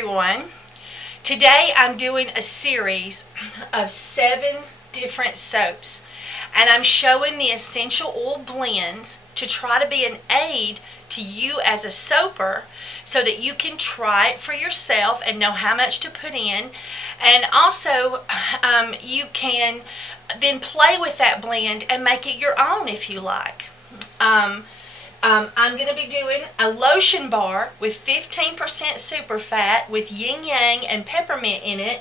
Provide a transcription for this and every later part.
everyone. Today I'm doing a series of 7 different soaps, and I'm showing the essential oil blends to try to be an aid to you as a soaper so that you can try it for yourself and know how much to put in, and also you can then play with that blend and make it your own if you like. I'm going to be doing a lotion bar with 15% super fat with yin yang and peppermint in it,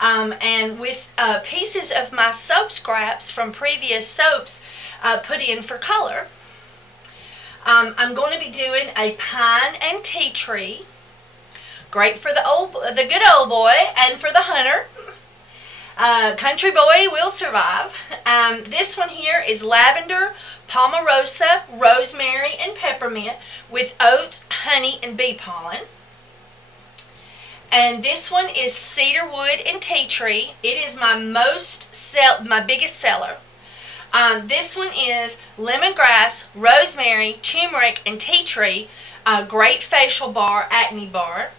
and with pieces of my soap scraps from previous soaps put in for color. I'm going to be doing a pine and tea tree, great for the good old boy and for the hunter. Country boy will survive. This one here is lavender, pomarosa, rosemary, and peppermint with oats, honey, and bee pollen. And this one is cedarwood and tea tree. It is my biggest seller. This one is lemongrass, rosemary, turmeric, and tea tree. Great facial bar, acne bar.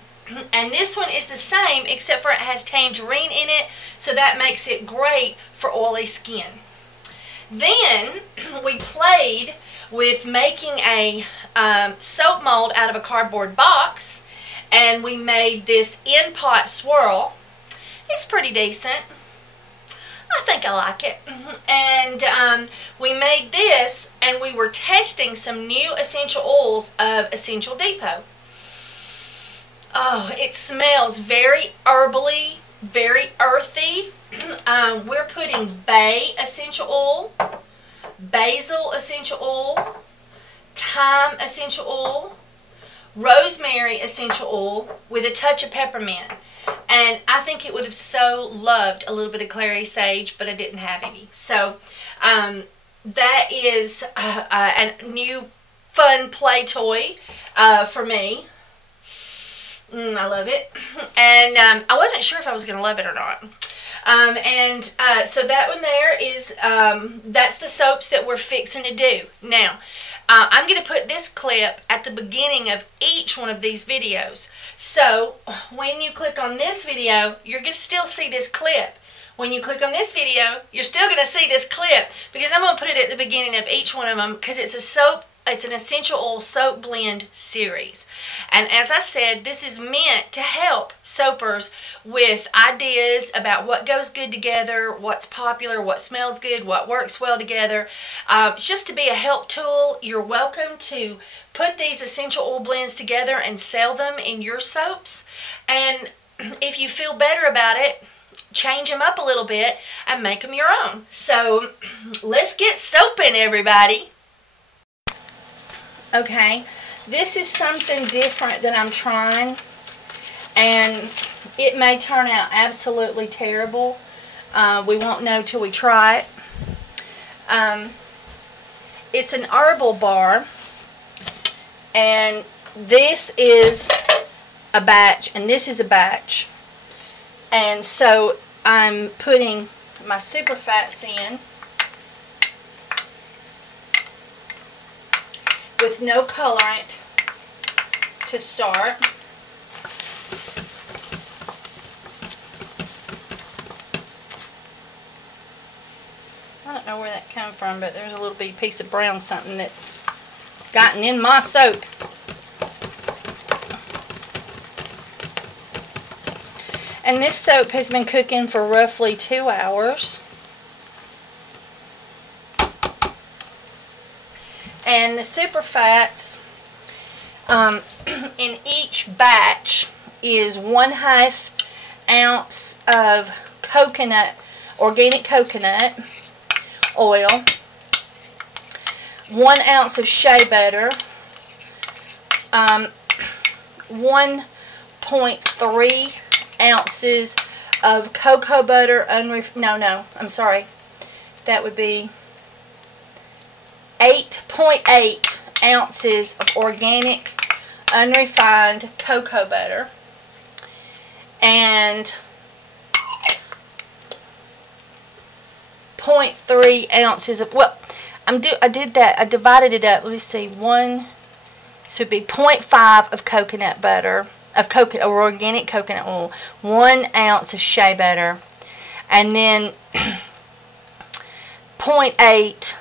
And this one is the same except for it has tangerine in it, so that makes it great for oily skin. Then we played with making a soap mold out of a cardboard box, and we made this in Pot Swirl. It's pretty decent. I think I like it. And we made this, and we were testing some new essential oils of Essential Depot. Oh, it smells very herbally, very earthy. We're putting bay essential oil, basil essential oil, thyme essential oil, rosemary essential oil with a touch of peppermint. And I think it would have so loved a little bit of clary sage, but I didn't have any. So that is a new fun play toy for me. I love it. And I wasn't sure if I was going to love it or not. So that one there is, that's the soaps that we're fixing to do. Now, I'm going to put this clip at the beginning of each one of these videos. So, when you click on this video, you're going to still see this clip. When you click on this video, you're still going to see this clip, because I'm going to put it at the beginning of each one of them, because it's an essential oil soap blend series. And as I said, this is meant to help soapers with ideas about what goes good together, what's popular, what smells good, what works well together. It's just to be a help tool. You're welcome to put these essential oil blends together and sell them in your soaps. And if you feel better about it, change them up a little bit and make them your own. So let's get soaping, everybody. Okay, this is something different that I'm trying, and it may turn out absolutely terrible. We won't know till we try it. It's an herbal bar, and this is a batch, and this is a batch. And so I'm putting my super fats in with no colorant to start. I don't know where that came from, but there's a little bitty piece of brown something that's gotten in my soap. And this soap has been cooking for roughly 2 hours. And the super fats in each batch is 1/2 ounce of organic coconut oil, 1 ounce of shea butter, 1.3 ounces of cocoa butter, I'm sorry, that would be 8.8 ounces of organic unrefined cocoa butter, and 0.3 ounces of, well, I did that, I divided it up. Let me see, so it'd be 0.5 of coconut butter, of coconut or organic coconut oil, 1 ounce of shea butter, and then 0.8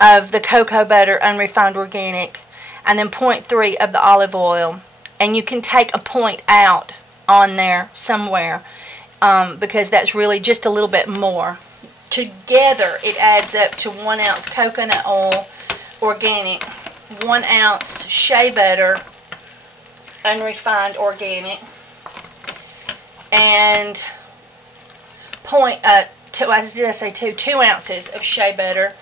of the cocoa butter, unrefined organic, and then 0.3 of the olive oil. And you can take a point out on there somewhere, because that's really just a little bit more. Together it adds up to 1 ounce coconut oil, organic, 1 ounce shea butter, unrefined organic, and 2 ounces of shea butter,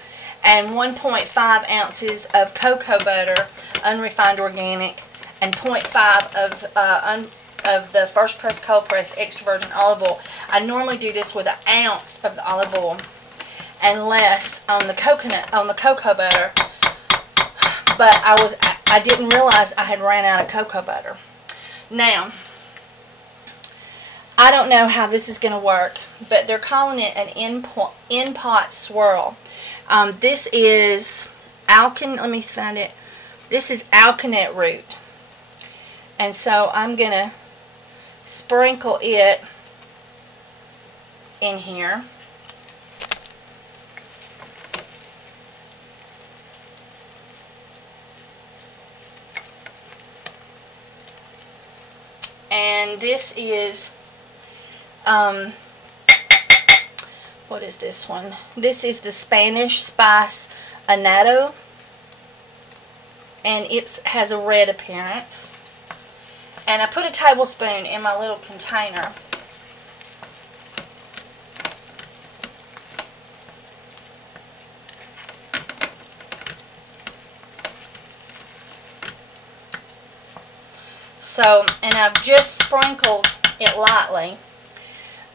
and 1.5 ounces of cocoa butter, unrefined organic, and 0.5 of the first press cold press extra virgin olive oil. I normally do this with 1 ounce of the olive oil and less on the cocoa butter, but I didn't realize I had ran out of cocoa butter. Now, I don't know how this is going to work, but they're calling it an in-pot swirl. This is let me find it. This is alkanet root. And so I'm going to sprinkle it in here. And this is, what is this one? This is the Spanish spice annatto, and it has a red appearance. And I put a tablespoon in my little container. So, and I've just sprinkled it lightly.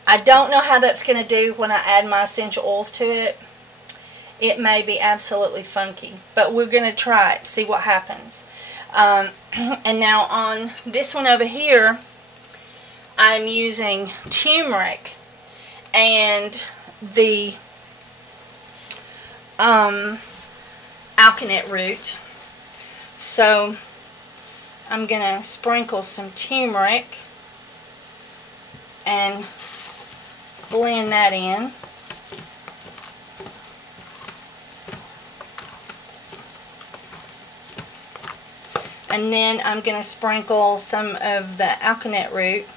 I don't know how that's going to do when I add my essential oils to it. It may be absolutely funky, but we're going to try it, see what happens. And now on this one over here, I'm using turmeric and the alkanet root. So I'm going to sprinkle some turmeric and blend that in. And then I'm going to sprinkle some of the alkanet root.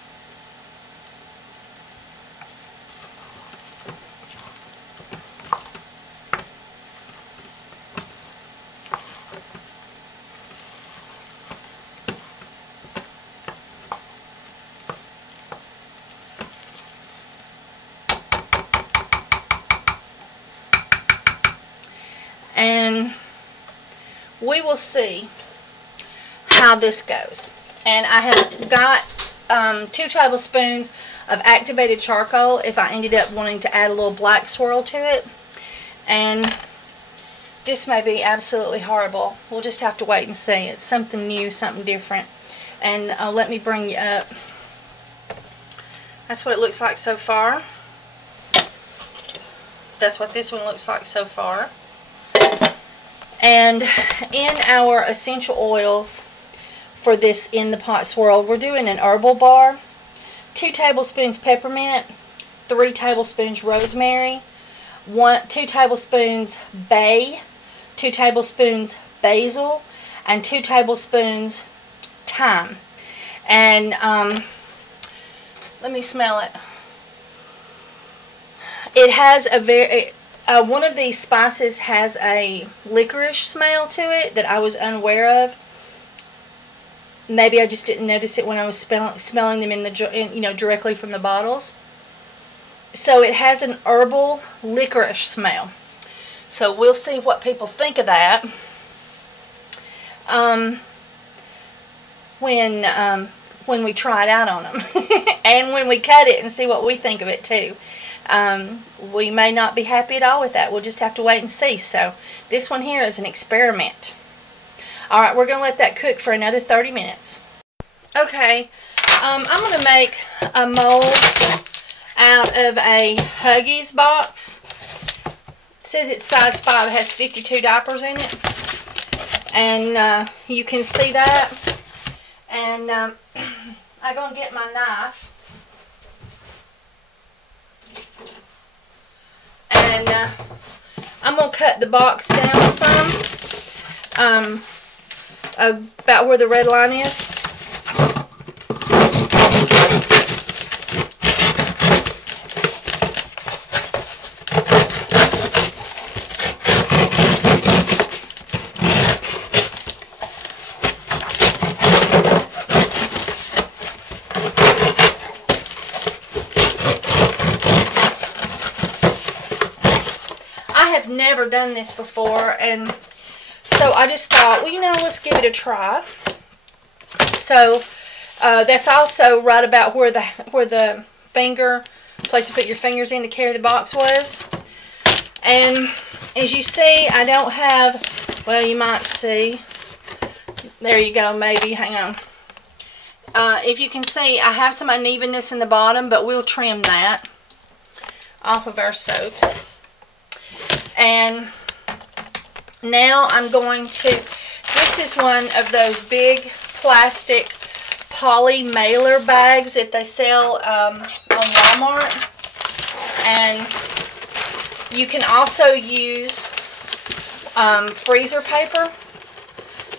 And we will see how this goes. And I have got 2 tablespoons of activated charcoal if I ended up wanting to add a little black swirl to it. And this may be absolutely horrible. We'll just have to wait and see. It's something new, something different. And let me bring you up. That's what it looks like so far. That's what this one looks like so far. And in our essential oils for this in the pot swirl, we're doing an herbal bar. 2 tablespoons peppermint, 3 tablespoons rosemary, 2 tablespoons bay, 2 tablespoons basil, and 2 tablespoons thyme. And let me smell it. It has a very one of these spices has a licorice smell to it that I was unaware of. Maybe I just didn't notice it when I was smelling them directly from the bottles. So it has an herbal licorice smell. So we'll see what people think of that when we try it out on them, and when we cut it and see what we think of it too. We may not be happy at all with that. We'll just have to wait and see. So this one here is an experiment. Alright, we're going to let that cook for another 30 minutes. Okay, I'm going to make a mold out of a Huggies box. It says it's size 5. It has 52 diapers in it. And you can see that. And I'm going to get my knife. And I'm going to cut the box down some. About where the red line is. I have never done this before, and so I just thought, well, you know, let's give it a try. So that's also right about where the finger place to put your fingers in to carry the box was. And as you see, I don't have, well, you might see, there you go, maybe, hang on. If you can see, I have some unevenness in the bottom, but we'll trim that off of our soaps. And now I'm going to, this is one of those big plastic poly mailer bags that they sell on Walmart. And you can also use freezer paper.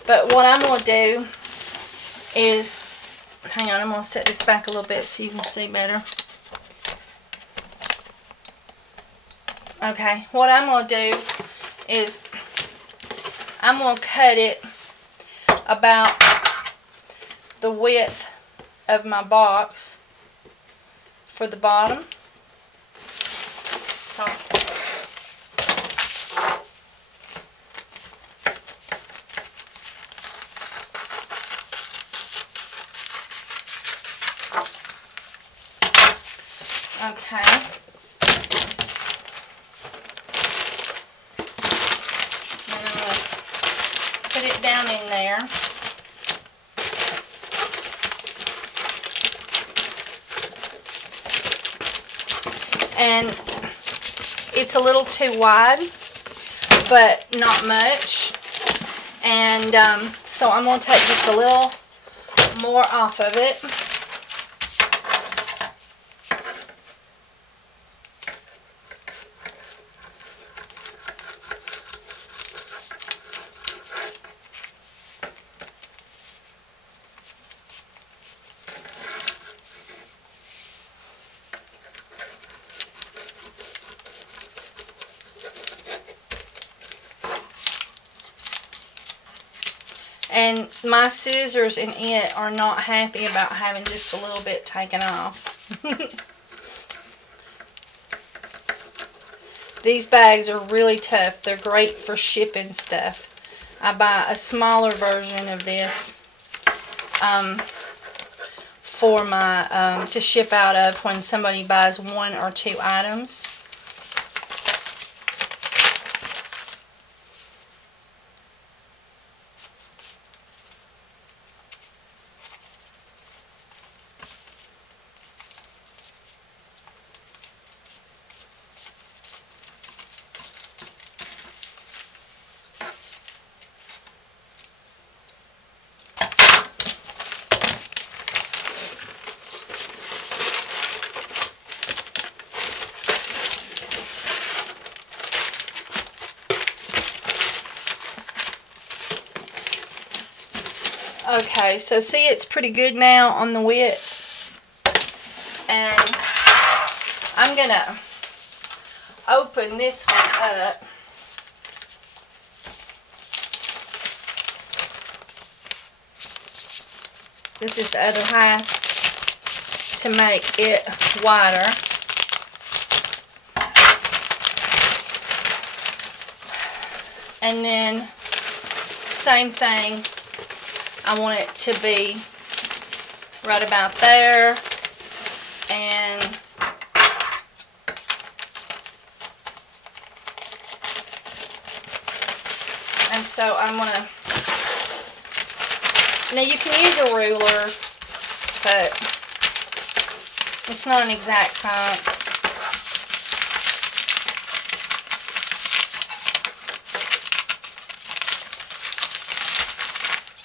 But what I'm going to do is, hang on, I'm going to set this back a little bit so you can see better. Okay, what I'm going to do is I'm going to cut it about the width of my box for the bottom. So okay. And I'm going to put it down in there. And it's a little too wide, but not much. And so I'm going to take just a little more off of it. And my scissors and it are not happy about having just a little bit taken off. These bags are really tough. They're great for shipping stuff. I buy a smaller version of this for my to ship out of when somebody buys 1 or 2 items. Okay, so see, it's pretty good now on the width. And I'm going to open this one up. This is the other half to make it wider. And then, same thing. I want it to be right about there, and so I'm going to, now you can use a ruler, but it's not an exact science.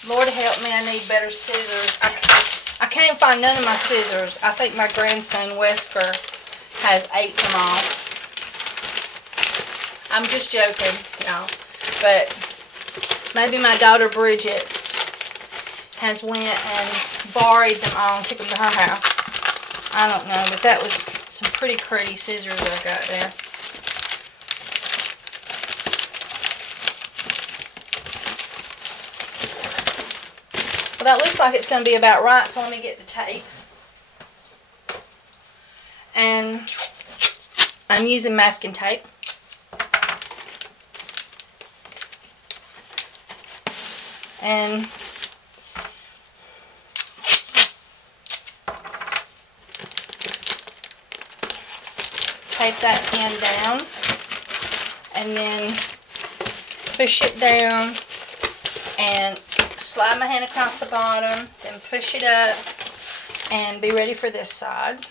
Lord help me, I need better scissors. I can't find none of my scissors. I think my grandson Wesker has ate them all. I'm just joking, y'all. But maybe my daughter Bridget has went and borrowed them all and took them to her house. I don't know, but that was some pretty pretty scissors I got there. Well, that looks like it's going to be about right, so let me get the tape. And I'm using masking tape. And tape that end down, and then push it down and slide my hand across the bottom, then push it up, and be ready for this side.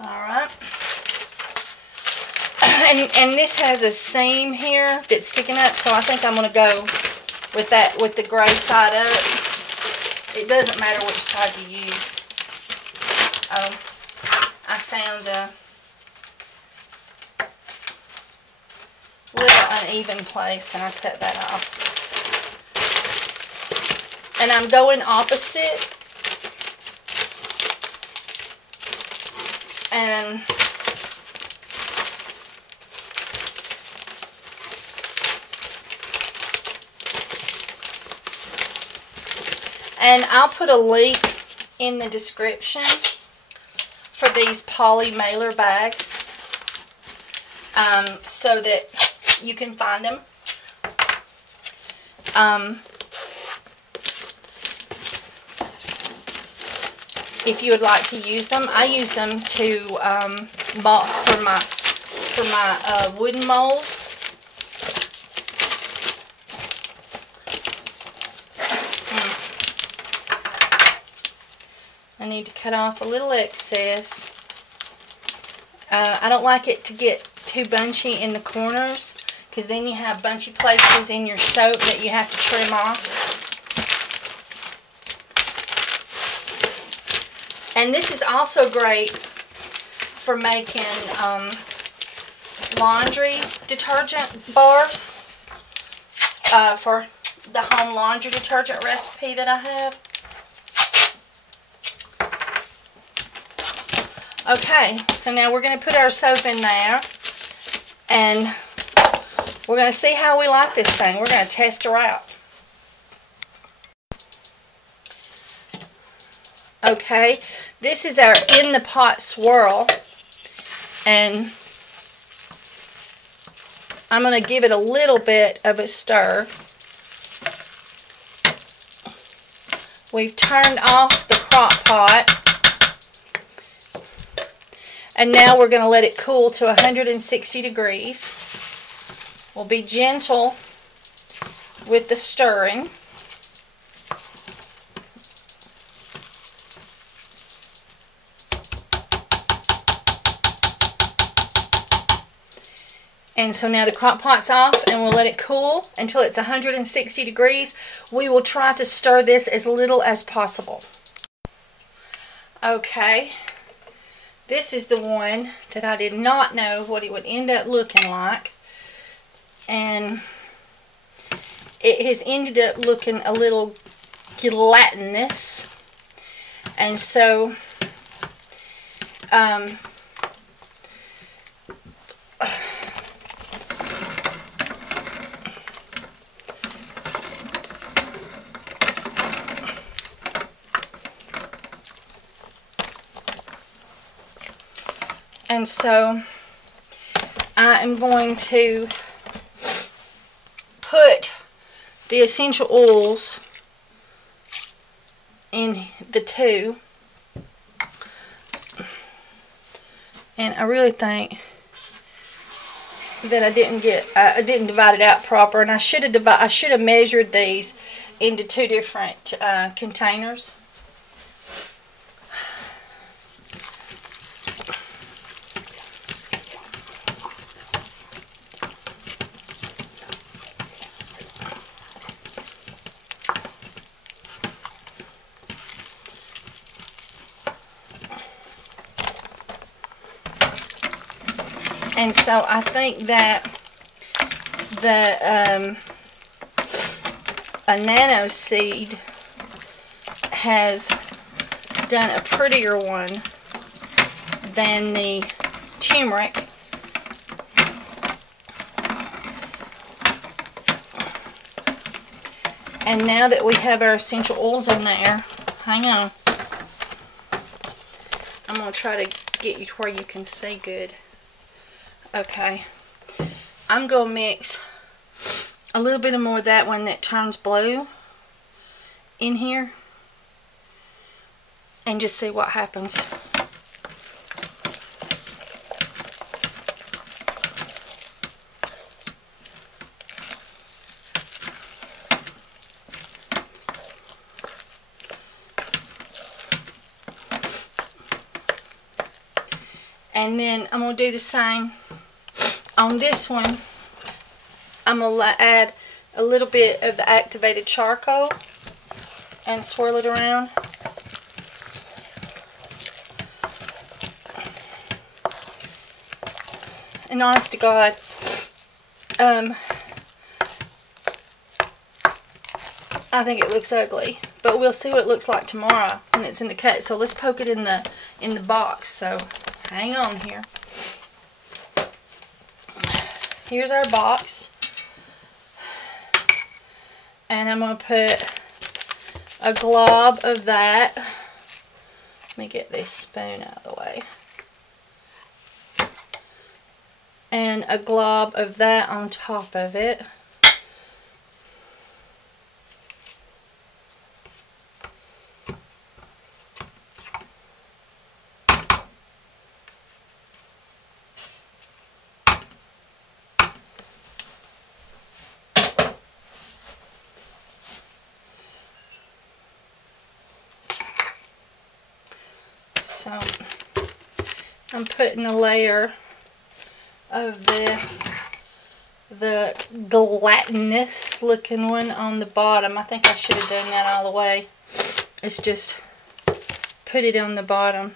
Alright. And this has a seam here that's sticking up, so I think I'm going to go with that, with the gray side up. It doesn't matter which side you use. I found a little uneven place and I cut that off. And I'm going opposite. And I'll put a link in the description for these poly mailer bags so that you can find them. If you would like to use them, I use them to for my wooden molds. I need to cut off a little excess. I don't like it to get too bunchy in the corners, because then you have bunchy places in your soap that you have to trim off. And this is also great for making laundry detergent bars for the home laundry detergent recipe that I have. Okay, so now we're going to put our soap in there, and we're going to see how we like this thing. We're going to test her out. Okay, this is our in the pot swirl, and I'm going to give it a little bit of a stir. We've turned off the crock pot. And now we're going to let it cool to 160 degrees. We'll be gentle with the stirring. And so now the crock pot's off, and we'll let it cool until it's 160 degrees. We will try to stir this as little as possible. Okay. This is the one that I did not know what it would end up looking like. And it has ended up looking a little gelatinous. And so, I am going to put the essential oils in the two, and I really think that I didn't divide it out proper, and I should have measured these into two different containers. And so I think that the a nano seed has done a prettier one than the turmeric. And now that we have our essential oils in there, hang on, I'm going to try to get you to where you can see good. Okay, I'm going to mix a little bit more of that one that turns blue in here and just see what happens. And then I'm going to do the same on this one. I'm going to add a little bit of the activated charcoal and swirl it around. And honest to God, I think it looks ugly, but we'll see what it looks like tomorrow when it's in the cut. So let's poke it in the box. So hang on here. Here's our box, and I'm going to put a glob of that. Let me get this spoon out of the way. And a glob of that on top of it. So I'm putting a layer of the gelatinous looking one on the bottom. I think I should have done that all the way. It's just put it on the bottom.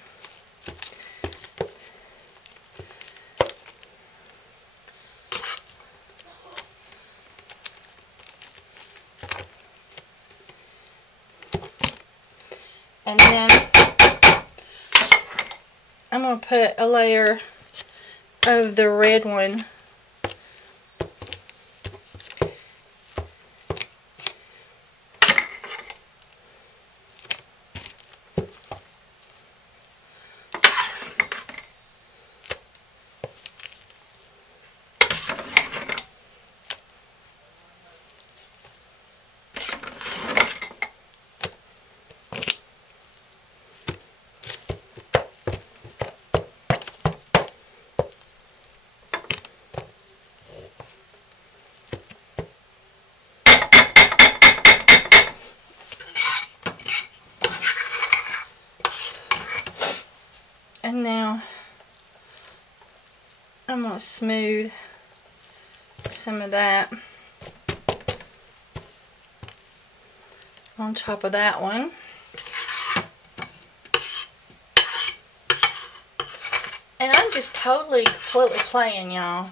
And then I'm going to put a layer of the red one and now I'm going to smooth some of that on top of that one. And I'm just totally, completely playing, y'all.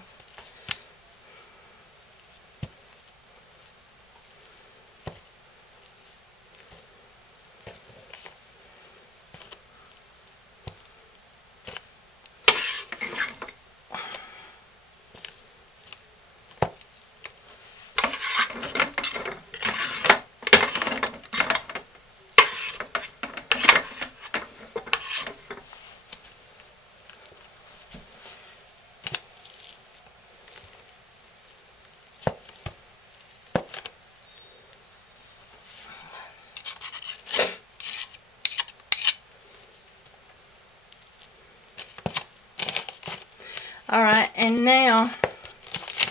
Alright, and now,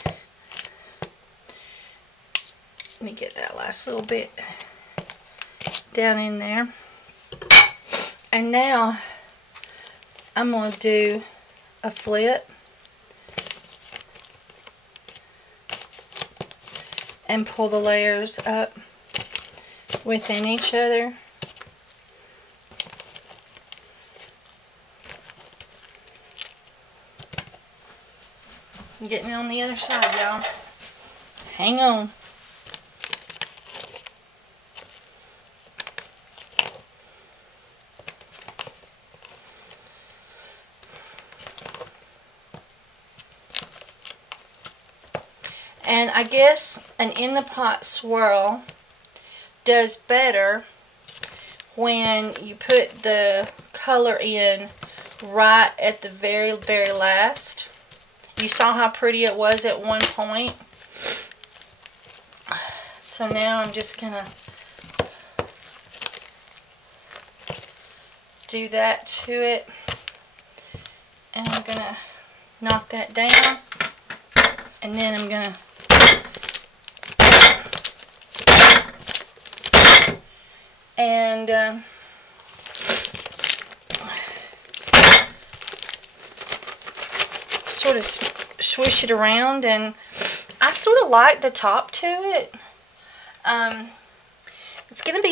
let me get that last little bit down in there. And now, I'm going to do a flip and pull the layers up within each other. getting on the other side, y'all. Hang on. And I guess an in the pot swirl does better when you put the color in right at the very, very last. You saw how pretty it was at one point. So now I'm just going to do that to it. And I'm going to knock that down. And then I'm going to sort of swish it around, and I sort of like the top to it. It's going to be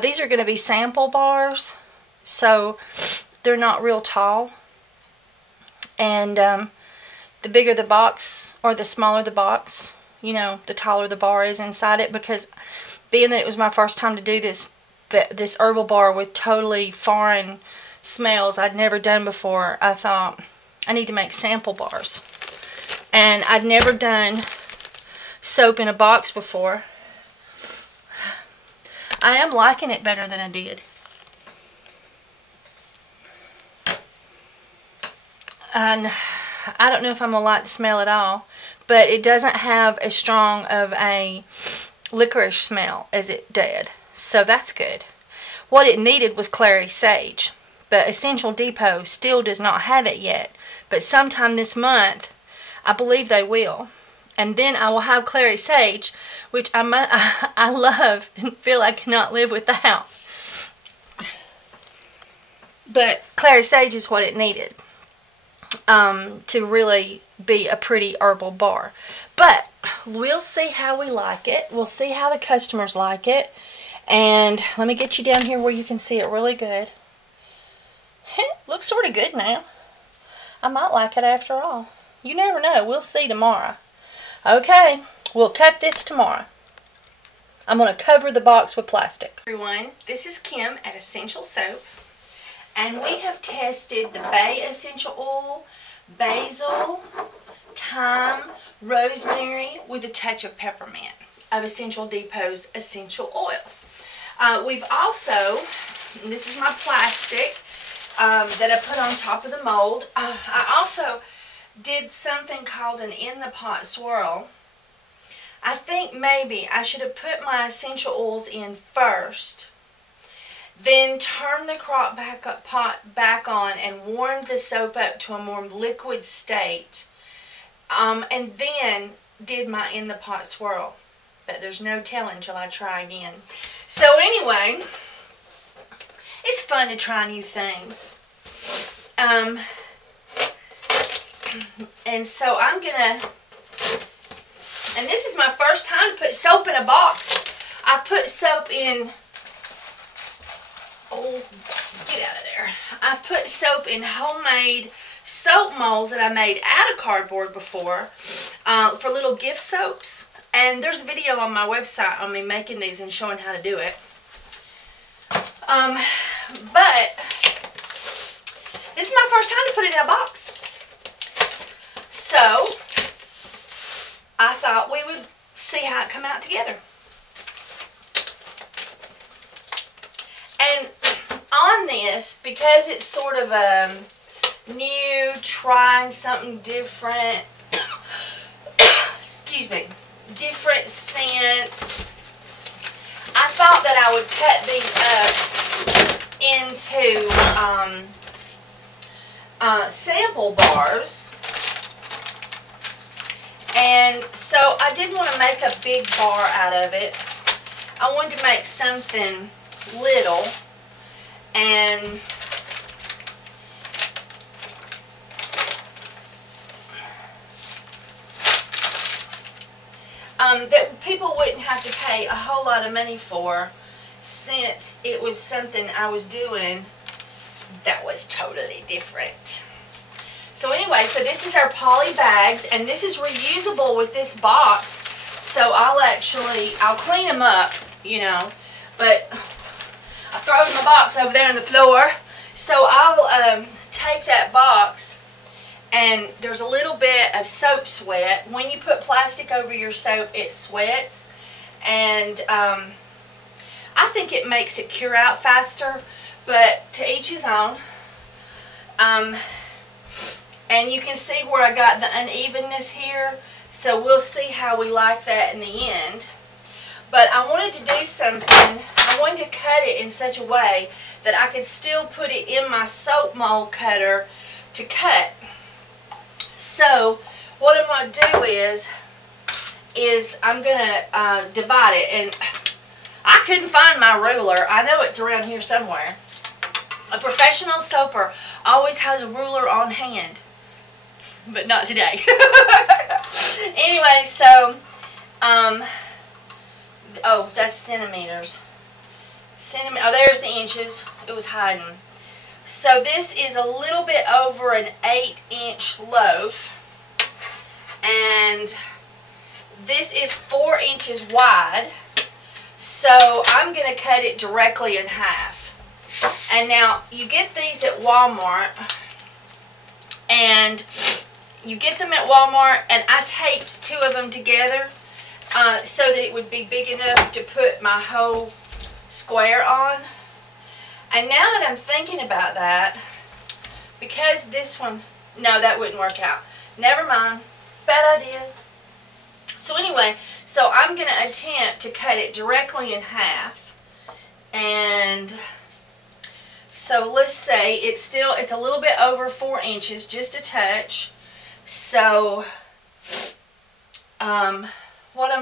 these are going to be sample bars, so they're not real tall. And the bigger the box or the smaller the box, you know, the taller the bar is inside it, because being that it was my first time to do this herbal bar with totally foreign smells I'd never done before, I thought I need to make sample bars. And I'd never done soap in a box before. I am liking it better than I did. And I don't know if I'm going to like the smell at all, but it doesn't have as strong of a licorice smell as it did. So that's good. What it needed was clary sage, but Essential Depot still does not have it yet. But sometime this month, I believe they will. And then I will have clary sage, which I love and feel I cannot live without. But clary sage is what it needed to really be a pretty herbal bar. But we'll see how we like it. We'll see how the customers like it. And let me get you down here where you can see it really good. Looks sort of good now. I might like it after all. You never know. We'll see tomorrow. Okay, we'll cut this tomorrow. I'm going to cover the box with plastic. Everyone, this is Kim at Essential Soap. And we have tested the Bay Essential Oil, basil, thyme, rosemary with a touch of peppermint of Essential Depot's essential oils. We've also, and this is my plastic that I put on top of the mold. I also did something called an in the pot swirl. I think maybe I should have put my essential oils in first, then turn the crock pot back on and warmed the soap up to a more liquid state, and then did my in the pot swirl. But there's no telling till I try again. So anyway, it's fun to try new things. And so I'm gonna, and this is my first time to put soap in a box. I put soap in, oh, get out of there. I put soap in homemade soap molds that I made out of cardboard before for little gift soaps. And there's a video on my website on me making these and showing how to do it. But this is my first time to put it in a box. So I thought we would see how it come out together. And on this, because it's sort of new, trying something different, excuse me, different scents, I thought that I would cut these up into sample bars. And so I didn't want to make a big bar out of it. I wanted to make something little, and that people wouldn't have to pay a whole lot of money for, since it was something I was doing that was totally different. So anyway, so this is our poly bags, and this is reusable with this box. So I'll clean them up, you know, but I throw my box over there on the floor. So I'll take that box, and there's a little bit of soap sweat. When you put plastic over your soap, it sweats, and I think it makes it cure out faster, but to each his own. And you can see where I got the unevenness here, so we'll see how we like that in the end. But I wanted to do something. I wanted to cut it in such a way that I could still put it in my soap mold cutter to cut. So what I'm going to do is I'm going to divide it. And I couldn't find my ruler. I know it's around here somewhere. A professional soaper always has a ruler on hand. But not today. Anyway, so, oh, that's centimeters. Oh, there's the inches. It was hiding. So this is a little bit over an 8-inch loaf. And this is 4 inches wide. So I'm going to cut it directly in half. And now, you get these at Walmart. And you get them at Walmart, and I taped 2 of them together so that it would be big enough to put my whole square on. And now that I'm thinking about that, because this one, no, that wouldn't work out. Never mind. Bad idea. So anyway, so I'm going to attempt to cut it directly in half. And so let's say it's a little bit over 4 inches, just a touch. So what I'm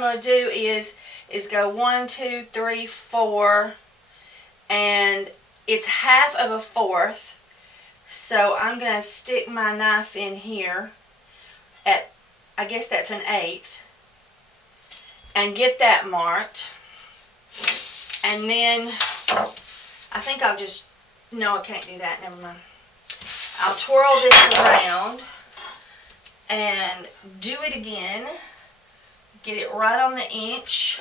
going to do is go 1, 2, 3, 4, and it's half of a fourth. So I'm going to stick my knife in here at, I guess that's an 1/8, and get that marked. And then I think I'll just, no, I can't do that, never mind. I'll twirl this around and do it again. Get it right on the inch.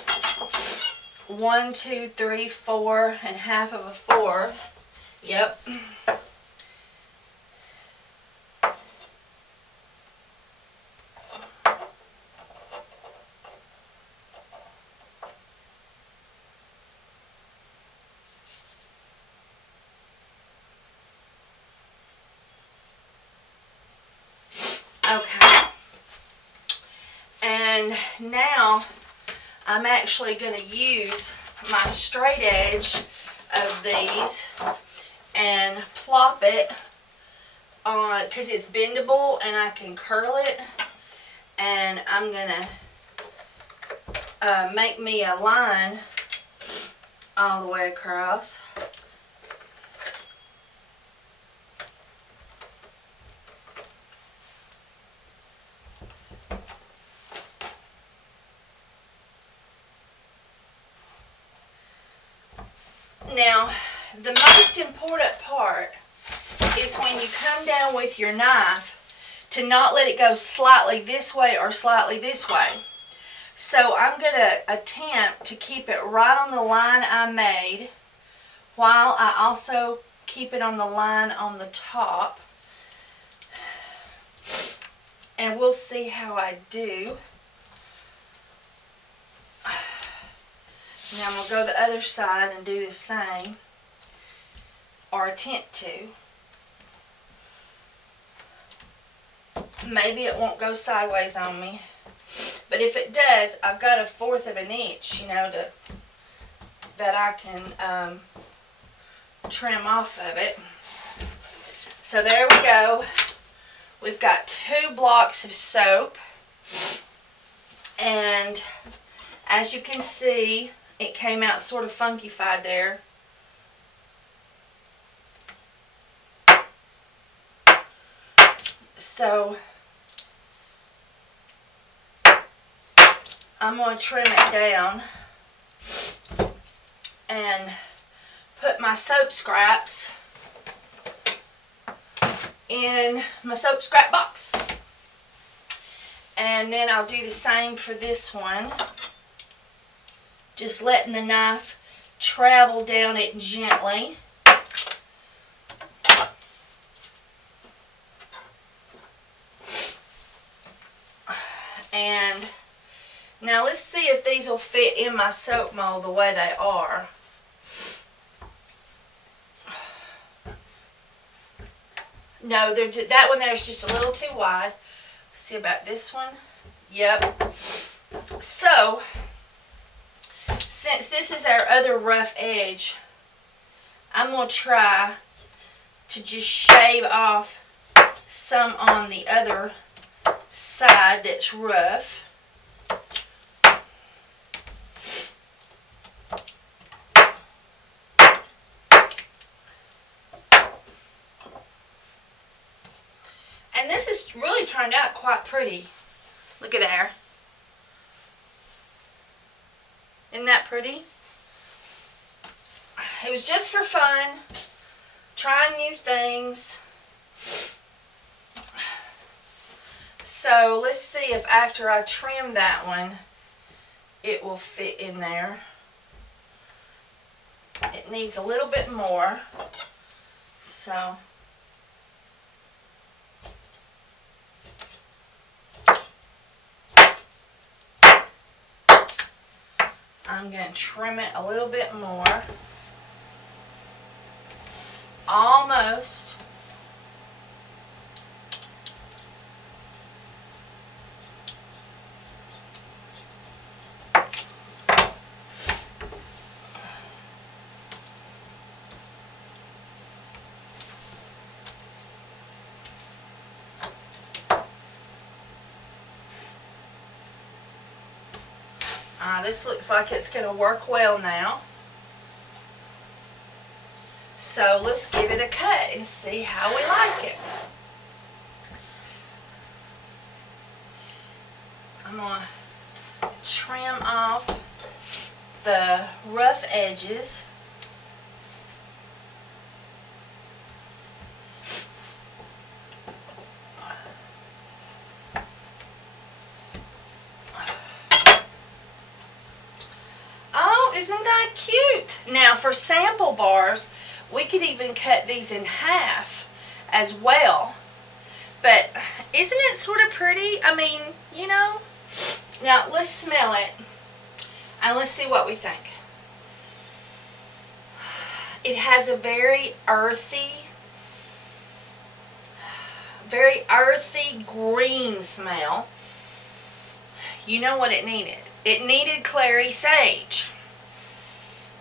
1, 2, 3, 4, and half of a fourth. Yep. Okay. And now I'm actually going to use my straight edge of these and plop it on, because it's bendable and I can curl it. And I'm going to make me a line all the way across. Now, the most important part is when you come down with your knife to not let it go slightly this way or slightly this way. So I'm going to attempt to keep it right on the line I made, while I also keep it on the line on the top. And we'll see how I do. Now I'm going to go the other side and do the same, or attempt to. Maybe it won't go sideways on me, but if it does, I've got 1/4 of an inch, you know, that I can trim off of it. So there we go. We've got 2 blocks of soap, and as you can see, it came out sort of funkified there. So I'm going to trim it down and put my soap scraps in my soap scrap box. And then I'll do the same for this one. Just letting the knife travel down it gently. And now let's see if these will fit in my soap mold the way they are. No, that one there is just a little too wide. Let's see about this one. Yep. So, since this is our other rough edge, I'm going to try to just shave off some on the other side that's rough. And this has really turned out quite pretty. Look at there. Isn't that pretty? It was just for fun, trying new things. So let's see if after I trim that one, it will fit in there. It needs a little bit more. So I'm going to trim it a little bit more. Almost. This looks like it's going to work well now. So let's give it a cut and see how we like it. I'm going to trim off the rough edges. Isn't that cute? Now for sample bars, we could even cut these in half as well. But isn't it sort of pretty? I mean, you know. Now let's smell it and let's see what we think. It has a very earthy green smell. You know what it needed? It needed clary sage.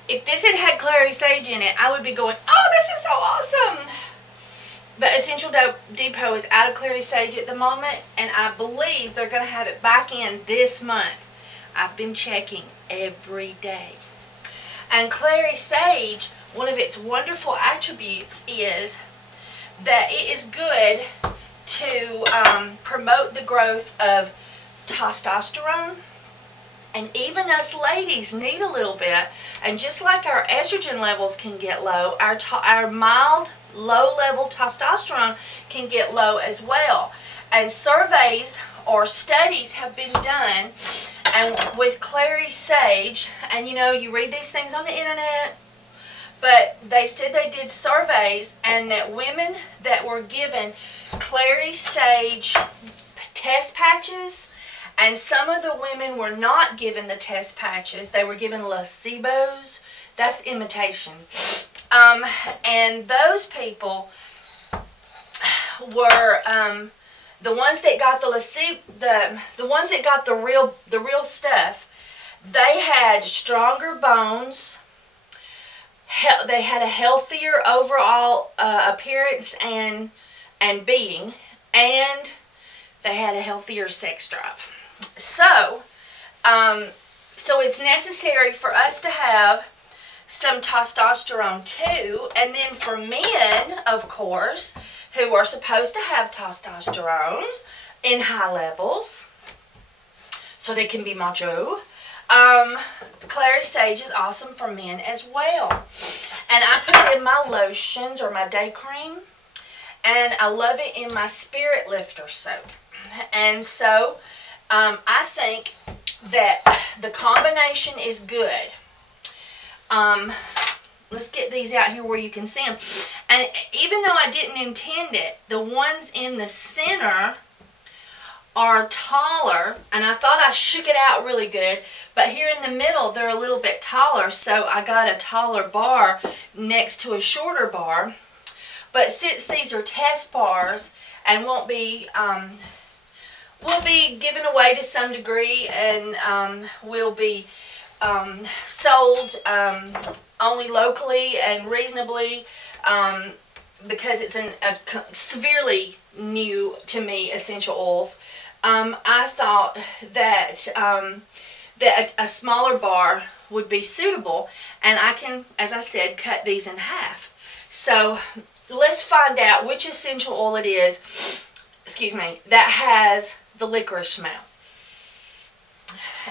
If this had clary sage in it, I would be going, oh, this is so awesome. But Essential Depot is out of clary sage at the moment, and I believe they're going to have it back in this month. I've been checking every day. And clary sage, one of its wonderful attributes is that it is good to promote the growth of testosterone. And even us ladies need a little bit. And just like our estrogen levels can get low, our mild, low-level testosterone can get low as well. And surveys or studies have been done and with clary sage. And you know, you read these things on the internet. But they said they did surveys and that women that were given clary sage test patches, and some of the women were not given the test patches. They were given placebos. That's imitation. And those people were the ones that got the ones that got the real stuff. They had stronger bones. They had a healthier overall appearance and being, and they had a healthier sex drive. So, so it's necessary for us to have some testosterone too, and then for men, of course, who are supposed to have testosterone in high levels, so they can be macho. Clary sage is awesome for men as well. And I put it in my lotions or my day cream. and I love it in my Spirit Lifter soap. And so I think that the combination is good. Let's get these out here where you can see them. And even though I didn't intend it, the ones in the center are taller, and I thought I shook it out really good, but here in the middle they're a little bit taller, so I got a taller bar next to a shorter bar. But since these are test bars and will be given away to some degree, and will be sold only locally and reasonably, because it's a severely new to me essential oils, I thought that that a smaller bar would be suitable, and I can, as I said, cut these in half. So let's find out which essential oil it is, excuse me, that has the licorice smell.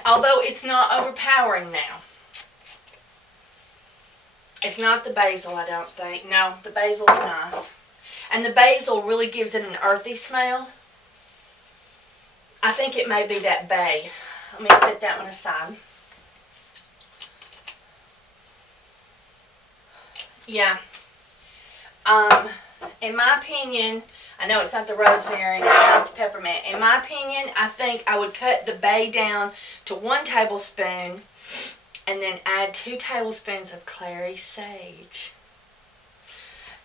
Although it's not overpowering now. It's not the basil, I don't think. No, the basil's nice. And the basil really gives it an earthy smell. I think it may be that bay. Let me set that one aside. Yeah. In my opinion, I know it's not the rosemary, it's not the peppermint. In my opinion, I think I would cut the bay down to 1 tablespoon and then add 2 tablespoons of clary sage.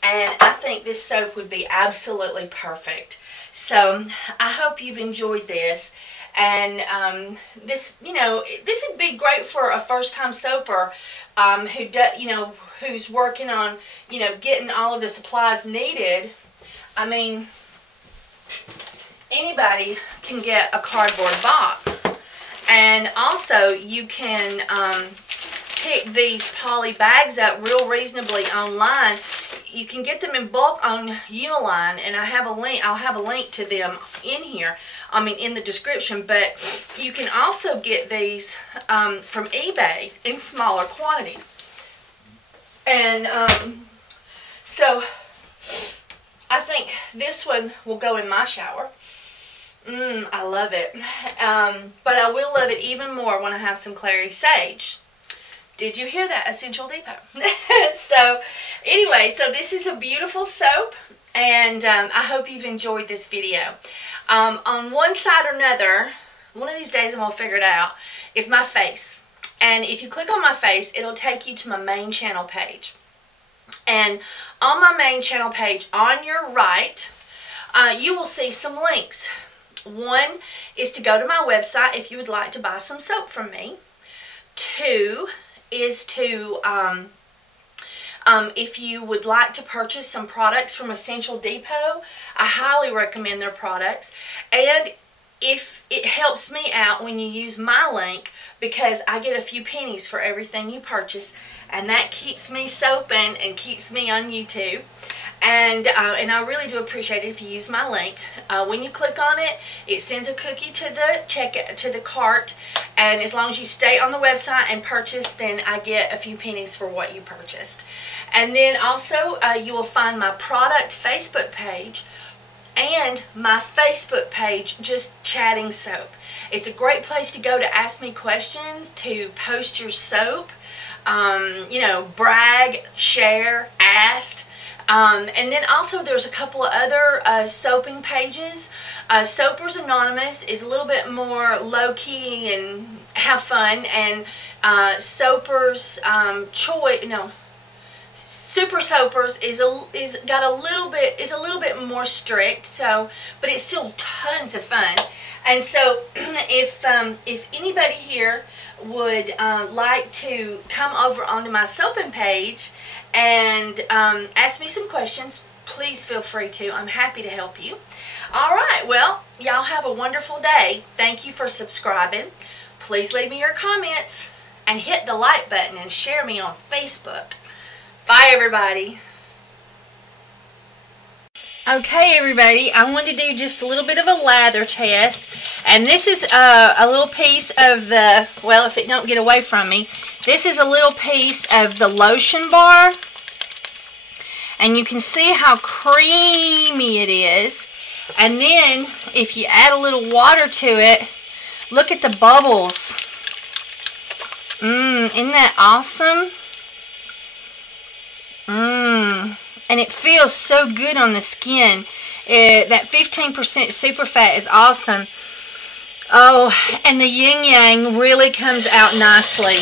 And I think this soap would be absolutely perfect. So I hope you've enjoyed this. And this, you know, this would be great for a first-time soaper who does, you know, who's working on, you know, getting all of the supplies needed. I mean, anybody can get a cardboard box. And also, you can pick these poly bags up real reasonably online. You can get them in bulk on Uniline, and I have a link. I'll have a link to them in here. I mean, in the description. But you can also get these from eBay in smaller quantities. And so I think this one will go in my shower. I love it. But I will love it even more when I have some clary sage. Did you hear that, Essential Depot? So, anyway, so this is a beautiful soap, and I hope you've enjoyed this video. On one side or another, one of these days I'm going to figure it out, is my face. And if you click on my face, it'll take you to my main channel page. And on my main channel page, on your right, you will see some links. One is to go to my website if you would like to buy some soap from me. 2 is to, if you would like to purchase some products from Essential Depot, I highly recommend their products. And if it helps me out when you use my link, because I get a few pennies for everything you purchase, and that keeps me soaping and keeps me on YouTube. And I really do appreciate it if you use my link. When you click on it, it sends a cookie to the cart, and as long as you stay on the website and purchase, then I get a few pennies for what you purchased. And then also you will find my product Facebook page and my Facebook page, just Chatting Soap. It's a great place to go to ask me questions, to post your soap, you know, brag, share, ask. And then also there's a couple of other soaping pages. Soapers Anonymous is a little bit more low-key and have fun, and Soapers Super Soapers is a little bit more strict. So, but it's still tons of fun. And so, if anybody here would like to come over onto my soaping page and ask me some questions, please feel free to. I'm happy to help you. Alright, well, y'all have a wonderful day. Thank you for subscribing. Please leave me your comments and hit the like button and share me on Facebook. Bye, everybody. Okay, everybody, I wanted to do just a little bit of a lather test, and this is a little piece of the, well, if it don't get away from me, this is a little piece of the lotion bar, And you can see how creamy it is. And then, if you add a little water to it, look at the bubbles. Isn't that awesome? And it feels so good on the skin. That 15% super fat is awesome. Oh, and the yin yang really comes out nicely.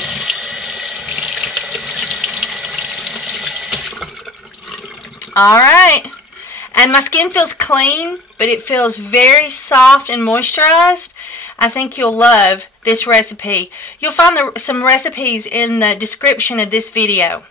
Alright. And my skin feels clean, but it feels very soft and moisturized. I think you'll love this recipe. You'll find some recipes in the description of this video.